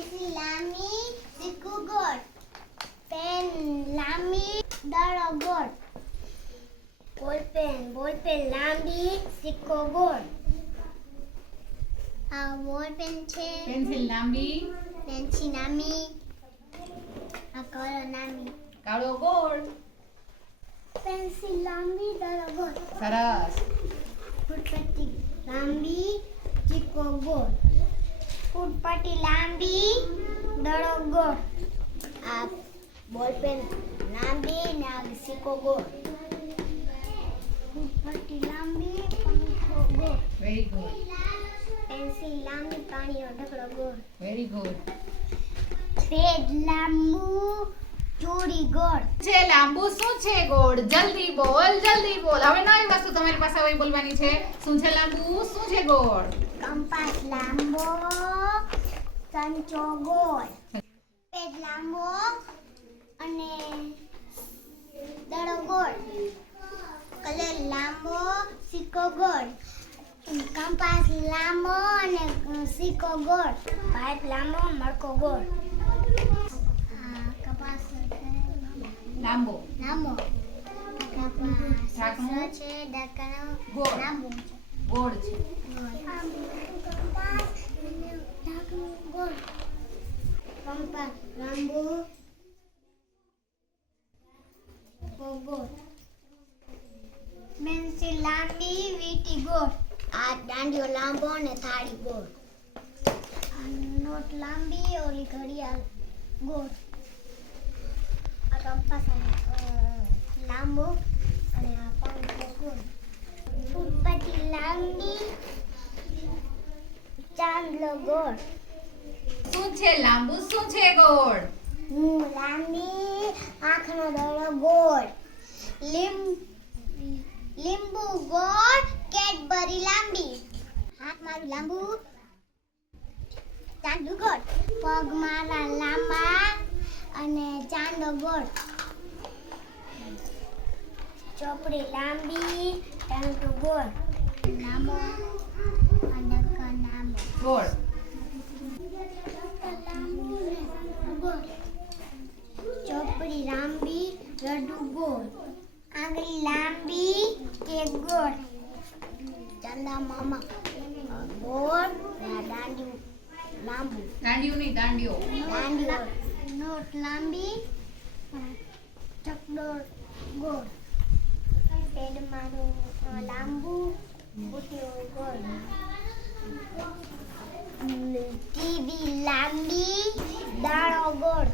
Pencil લાંબી સિક્કો ગોળ. પેન લાંબી દડો ગોળ. બોલપેન લાંબી સિક્કો ગોળ. આ બોલપેન છે. પેન્સિલ લાંબી. પેન્સિલ લાંબી. આ કલર લાંબી. કાળો ગોળ. પેન્સિલ લાંબી દડો ગોળ. સરસ. ફૂટપટ્ટી લાંબી સિક્કો ગોળ. ફૂટપટ્ટી લાંબી દડો ગોળ. આ બોલપેન લાંબી ને આ સિક્કો ગોળ. ફૂટપટ્ટી લાંબી પંખો ગોળ. Very good. પેન્સિલ લાંબી પાણીનો ઢગલો ગોળ. Very good. પેડ લાંબુ ચોરી ગોળ. છે લાંબુ શું છે ગોળ? જલ્દી બોલ, જલ્દી બોલ. હવે નવી વસ્તુ તમારી પાસે હવે બોલવાની છે. શું છે લાંબુ, શું છે ગોળ? કંપાસ લાંબો સંચો ગોળ. પેડ લાંબો અને દડો ગોળ. કલર લાંબો સિક્કો ગોળ. કંપાસ લાંબો અને સિક્કો ગોળ. પાઇપ લાંબો મડકો ગોળ. કપાસ લાંબો. લાંબો. ઢાંકણું છે ઢાંકણું ગોળ. લાંબુ છે. ગોળ છે. કંપાસ લાંબુ ગોળ. પેન્સિલ લાંબી વીટી ગોળ. આ દાંડીઓ લાંબો ને થાળી ગોળ. આ નોટ લાંબી ઓલી ઘડિયાળ ગોળ. આ કંપાસ લાંબો અને આ પંખો ગોળ. ફૂટપટ્ટી લાંબી ચાંદલો ગોળ. શું છે લાંબુ, શું છે ગોળ? હું લાંબી આંખનો દડો ગોળ. લીંબુ ગોળ. કેડબરી લાંબી. હાથ મારું લાંબુ ચાંદુ ગોળ. પગ મારા લાંબા અને ચાંદો ગોળ. ચોપડી લાંબી ટાંટો ગોળ. લાંબો અને લાંબો ગોળ. ચોપડી લાંબી રડુ ગોળ. આંગળી લાંબી કેક ગોળ. ચંદા મામા ગોળ. દાંડિયું લાંબુ. દાંડિયું નહીં, દાંડિયો. દાંડિયો નોટ લાંબી ચકડોળ ગોળ. પેડ મારું લાંબુ બુટીઓ ગોળ. ટીવી લાંબી દાણો ગોળ.